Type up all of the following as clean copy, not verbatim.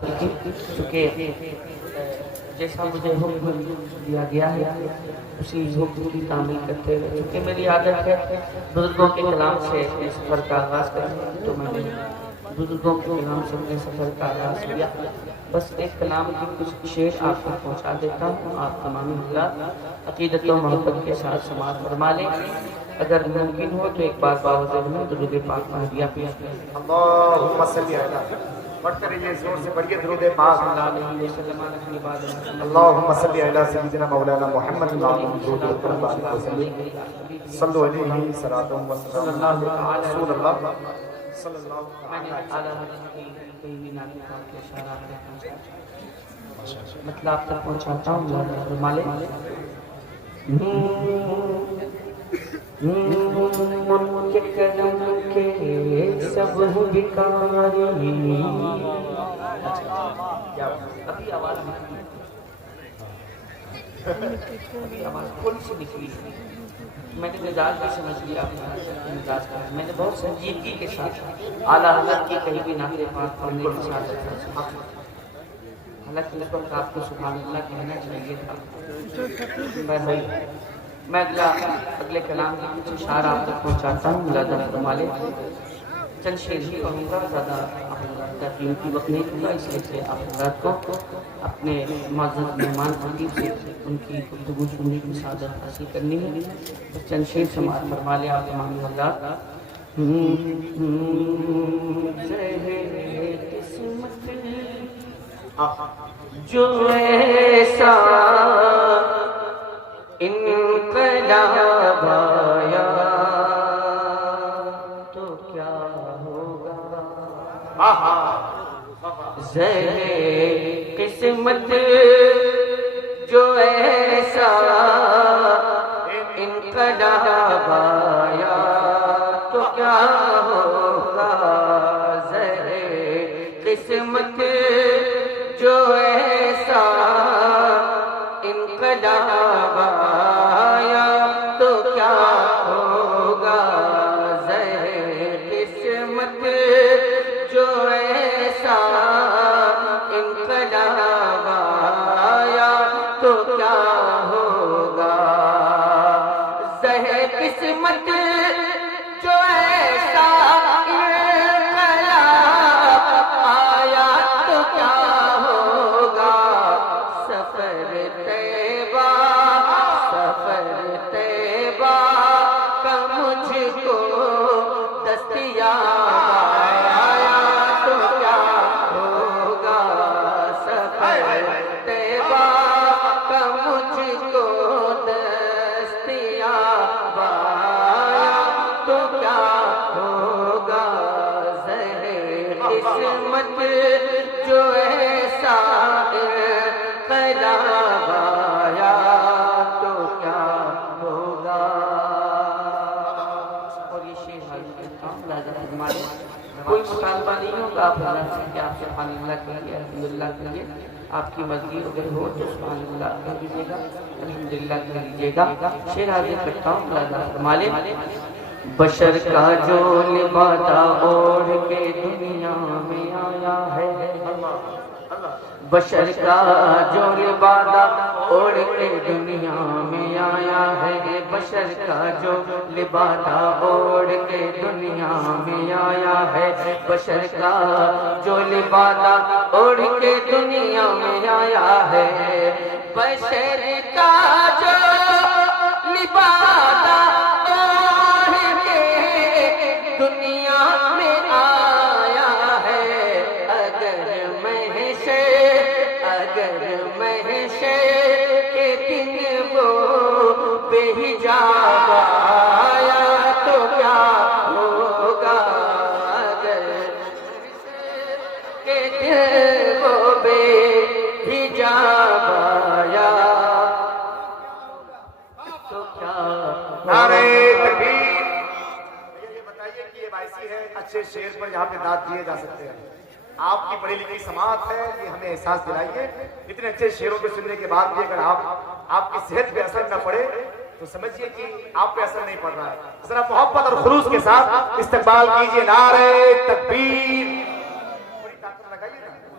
چونکہ جیسا مجھے حکم دیا گیا ہے اسی حکم کی تعمیل کرتے ہوئے، چونکہ میری عادت ہے بزرگوں کے کلام سے اپنے سفر کا آغاز کرنا، تو میں نے بزرگوں کے کلام سے اپنے سفر کا آغاز کیا۔ بس ایک کلام کی کچھ شعر آپ کو پہنچا دیتا ہوں، آپ تمام حضرات عقیدت و محبت کے ساتھ سماعت فرما لیں۔ اگر ممکن ہو تو ایک بار باوجود میں درود پاک کا ہدیہ پیش کریں۔ اللہم صلی علی، پڑھتے رہیے زور سے پڑھیے درود پاک۔ اللہم صلی علی سیدنا مولانا محمد صلو علیہ صلاۃ و سلام رسول اللہ صلی اللہ میں نے اعلیٰ حضرت کی کئی بھی نامی پاک کے اشارات میں پہنچاتا، مطلب آپ تک پہنچاتا ہوں لہذا فرمالے۔ ان کے کرم کے سب بکاری، ابھی آواز نکلی، ابھی آواز تھوڑی سی نکلی، میں نے مزاج بھی سمجھ لیا مزاج کا، میں نے بہت سنجیدگی کے ساتھ اعلیٰ حضرت کی کہیں بھی نعت پاک پڑھنے کی سعادت حاصل، حالانکہ اس وقت آپ کو سبحان اللہ کہنا چاہیے تھا۔ میں اگلے کلام کی کچھ اشعار آپ تک پہنچاتا ہوں، ملازم فرما لیں۔ چند شعر ہی پڑھوں گا، زیادہ آپ حضرات قیمتی وقت نہیں دوں گا، اس لیے کہ آپ حضرات کو اپنے معزز مہمان خطیب سے ان کی گفتگو سننے کی سعادت حاصل کرنی ہے۔ بس چند شعر سماعت فرما لیں آپ تمام حضرات۔ قسمت جو ایسا انقلاب آیا تو کیا ہوگا، زہر قسمت جو ایسا انقلاب آیا تو کیا ہوگا، زہر قسمت جو ایسا انقلاب آیا تو کیا ہوگا، زہر قسمت جو ایسا انقلاب آیا تو کیا ہوگا، زہر قسمت جو ایسا انقلاب آیا تو کیا ہوگا، سفر طیبہ کا مجھ کو دستیاب آیا تو کیا ہوگا، سفر طیبہ کا مجھ کو دستیاب آیا تو کیا ہوگا، زہر قسمت جو ایسا انقلاب آیا تو کیا ہوگا۔ اور یہ شعر حاضر کرتا ہوں، لہذا فرمائیں۔ کوئی مطالبہ نہیں ہوگا آپ حضرات سے کہ آپ سبحان اللہ کہیے، الحمدللہ کہیے، آپ کی مرضی اگر ہو تو سبحان اللہ کہہ دیجیے گا، الحمدللہ کہہ دیجیے گا۔ شعر حاضر کرتا ہوں، لہذا فرمائیں۔ بشر کا جو لبادہ اوڑھ کے دنیا میں آیا ہے، بشر کا جو لبادہ اوڑھ کے دنیا میں آیا ہے، بشر کا جو لبادہ اوڑھ کے دنیا میں آیا ہے، بشر کا جو لبادہ اوڑھ کے دنیا میں آیا ہے، بشر کا جو لبادہ اوڑھ کے دنیا میں آیا ہے، اگر محشر کے دن وہ بے حجاب آیا تو کیا ہوگا، اگر کے دن وہ بے حجاب آیا تو کیا ہوگا۔ نعرہ تکبیر۔ یہ بتائیے کہ یہ باعثی ہے اچھے شعر پر یہاں پہ داد دیے جا سکتے ہیں، آپ کی پڑھی لکھی سماعت ہے، یہ ہمیں احساس دلائیے۔ اتنے اچھے شعروں کو سننے کے بعد بھی اگر آپ کی صحت پہ اثر نہ پڑے تو سمجھیے کہ آپ پہ اثر نہیں پڑ رہا ہے۔ ذرا محبت اور خلوص کے ساتھ استقبال کیجئے، نعرہ تکبیر۔ پوری طاقت لگائیے نا۔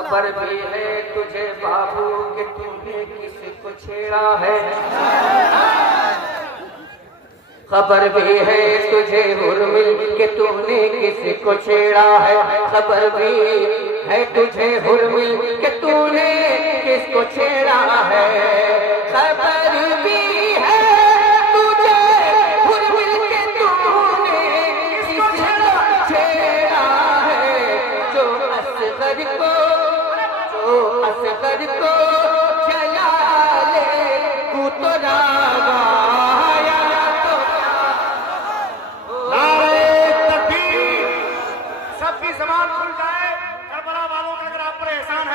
خبر بھی ہے تجھے بابو کہ تو نے کس کو چھیڑا ہے، خبر بھی ہے تجھے حرمل کہ تو نے کس کو چھیڑا ہے، خبر بھی ہے تجھے حرمل کہ تو نے کس کو چھیڑا ہے، خبر بھی ہے تجھے حرمل کہ تو نے کس کو چھیڑا ہے، جو اصغر کو جلا لے تو راگا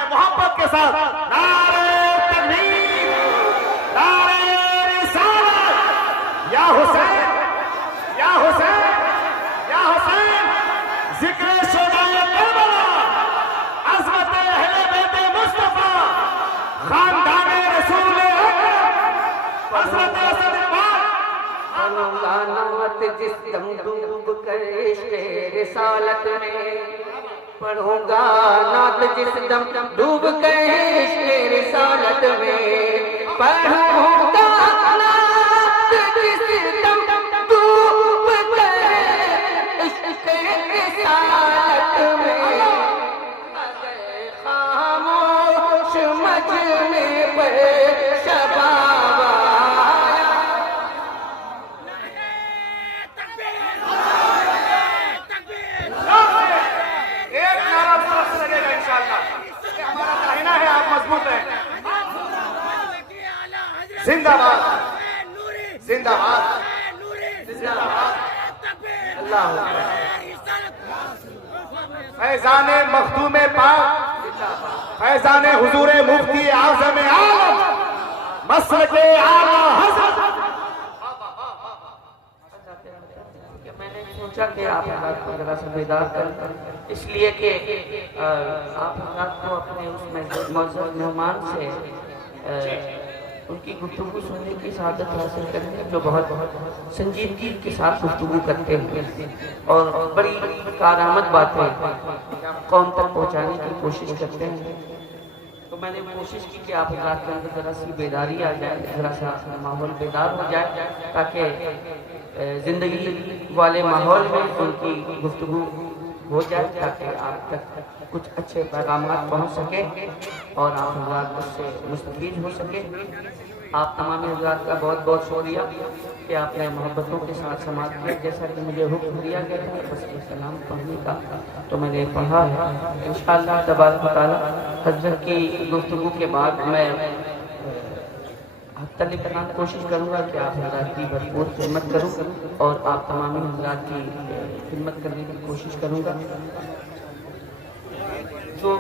محبت کے ساتھ نعرہ تکبیر، نعرہ رسالت، یا حسین یا حسین یا حسین، ذکر شہدائے کربلا، عظمت اہل بیت مصطفیٰ، خاندان رسول اکرم، حضرت اسد پاک۔ پڑھوں گا نعت جس دم ڈوب کر عشق رسالت میں، پڑھوں گا نعت جس دم ڈوب کر عشق رسالت میں، پڑھوں گا نعت جس دم ڈوب کر عشق رسالت میں، اگر خاموش مجمع پر شباب آیا۔ ایک نعرہ سب سے لگے گا انشاءاللہ، یہ ہمارا داہنا ہے، آپ مضبوط ہیں۔ زندہ باد، زندہ باد، زندہ باد، اللہ فیضان مخدوم پاک، فیضان حضور مفتی اعظم عالم، مسلک اعلیٰ حضرت۔ میں نے سوچا کہ آپ حضرات کو ذرا سا بیدار کر، اس لیے کہ آپ حضرات کو اپنے اس معزز مہمان سے ان کی گفتگو سننے کی سعادت حاصل کرنے، جو بہت سنجیدگی کے ساتھ گفتگو کرتے ہیں اور بڑی کارآمد باتیں قوم تک پہنچانے کی کوشش کرتے ہیں۔ تو میں نے کوشش کی کہ آپ حضرات کے اندر ذرا سی بیداری آ جائے، ذرا سا ماحول بیدار ہو جائے، تاکہ زندگی والے ماحول میں ان کی گفتگو ہو جائے، تاکہ آپ تک کچھ اچھے پیغامات پہنچ سکے اور آپ حضرات اس سے مستفید ہو سکے۔ آپ تمام حضرات کا بہت بہت شکریہ کہ آپ نے محبتوں کے ساتھ سماعت کیا، جیسا کہ مجھے حکم دیا گیا تھا بس سلام پڑھنے کا، تو میں نے پڑھا ہے۔ انشاءاللہ تبارک و تعالی حضرت کی گفتگو کے بعد میں تلک کرنے کی کوشش کروں گا کہ آپ حضرات کی بھرپور خدمت کروں اور آپ تمام حضرات کی خدمت کرنے کی کوشش کروں گا۔ تو